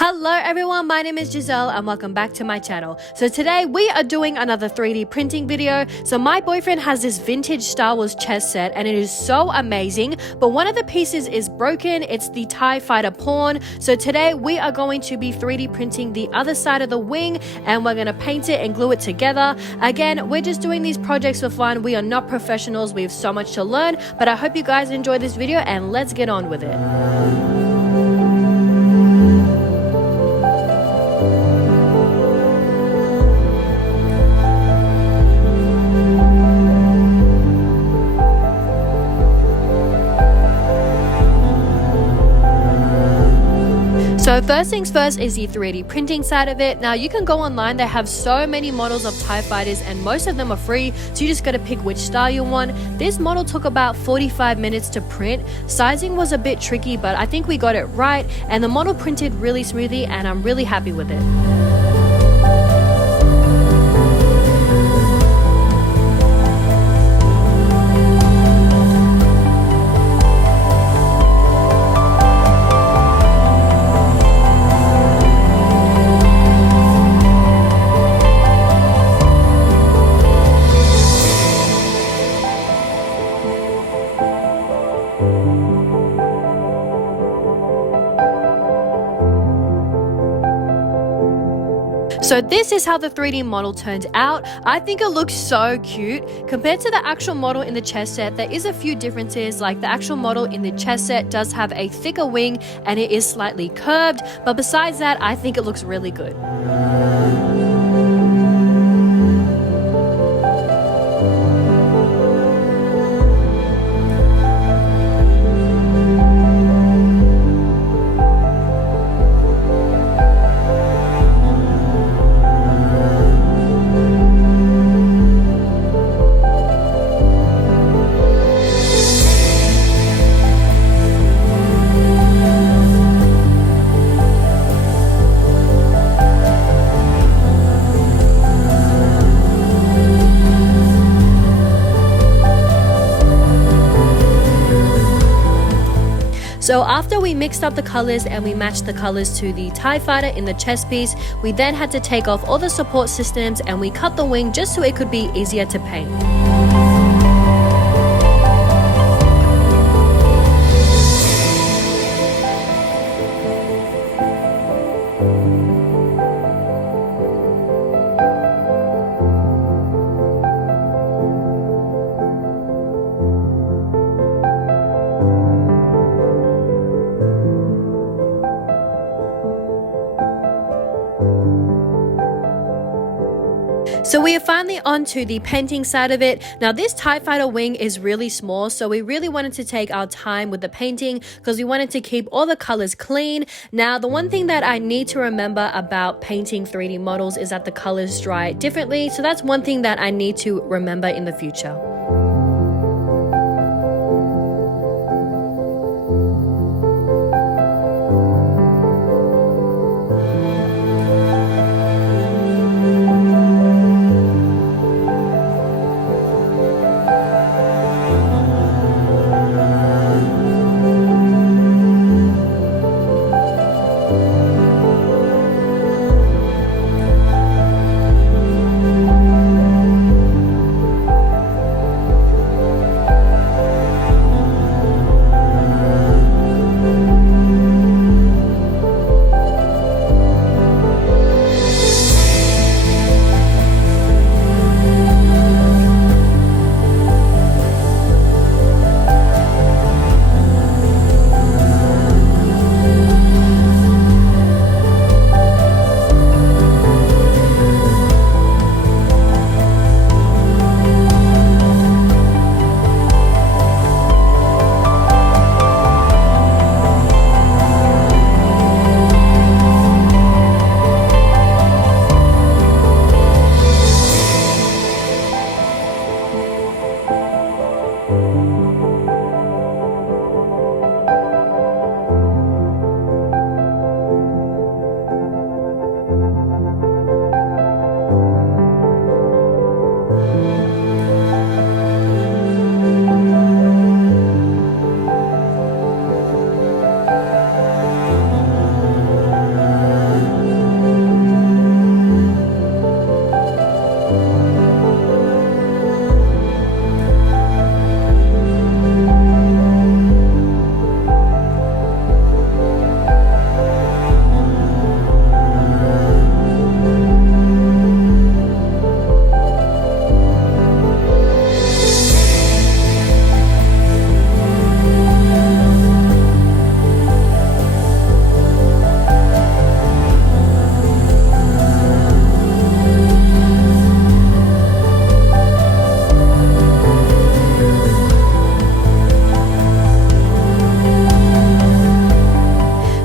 Hello everyone, my name is Giselle and welcome back to my channel. So today we are doing another 3D printing video. So my boyfriend has this vintage Star Wars chess set and it is so amazing, but one of the pieces is broken. It's the TIE Fighter pawn. So today we are going to be 3D printing the other side of the wing and we're going to paint it and glue it together. Again, we're just doing these projects for fun. We are not professionals. We have so much to learn, but I hope you guys enjoy this video and let's get on with it. So first things first is the 3D printing side of it. Now you can go online, they have so many models of TIE fighters and most of them are free, so you just gotta pick which style you want. This model took about 45 minutes to print. Sizing was a bit tricky, but I think we got it right and the model printed really smoothly and I'm really happy with it. So this is how the 3D model turned out. I think it looks so cute. Compared to the actual model in the chess set, there is a few differences, like the actual model in the chess set does have a thicker wing and it is slightly curved, but besides that, I think it looks really good. So after we mixed up the colors and we matched the colors to the TIE Fighter in the chess piece, we then had to take off all the support systems and we cut the wing just so it could be easier to paint. So we are finally on to the painting side of it. Now this TIE Fighter wing is really small, so we really wanted to take our time with the painting because we wanted to keep all the colors clean. Now the one thing that I need to remember about painting 3D models is that the colors dry differently, so that's one thing that I need to remember in the future.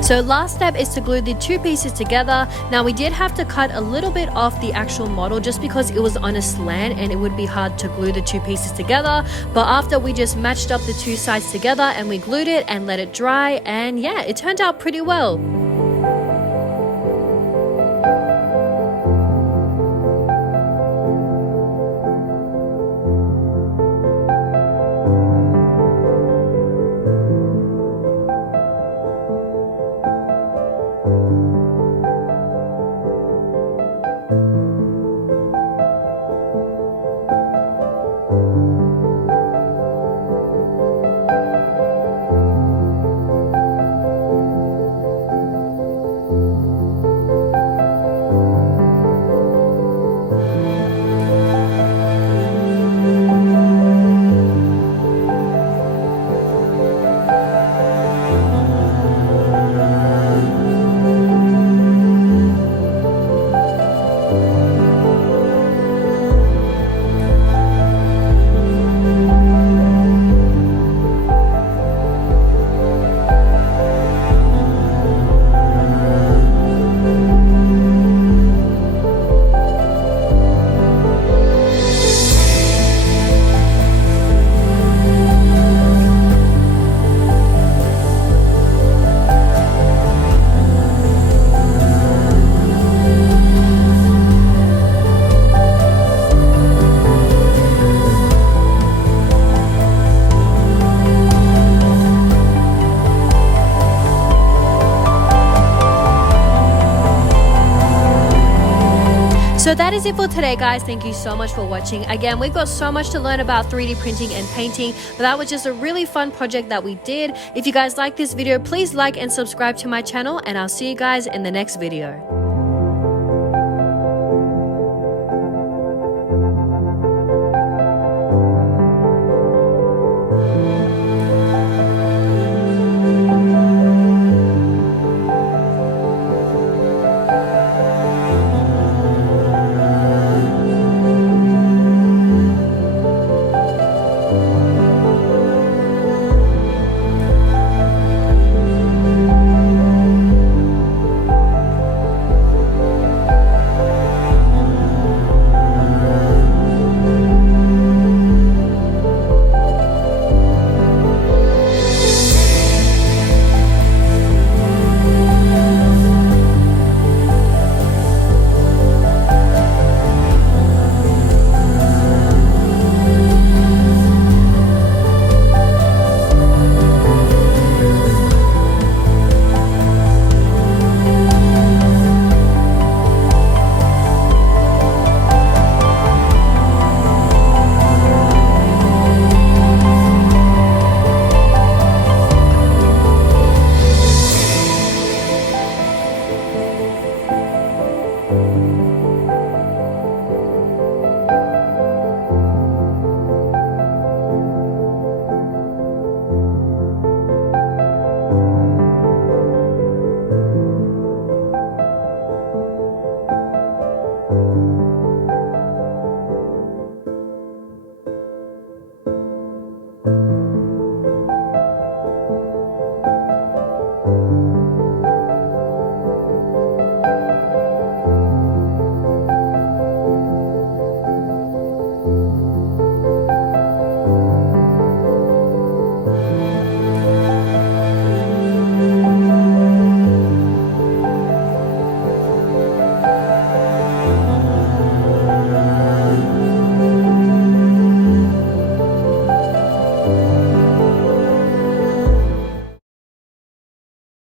So last step is to glue the two pieces together. Now we did have to cut a little bit off the actual model just because it was on a slant and it would be hard to glue the two pieces together. But after we just matched up the two sides together and we glued it and let it dry, and yeah, it turned out pretty well. So that is it for today, guys. Thank you so much for watching. Again, we've got so much to learn about 3D printing and painting, but that was just a really fun project that we did. If you guys like this video, please like and subscribe to my channel, and I'll see you guys in the next video.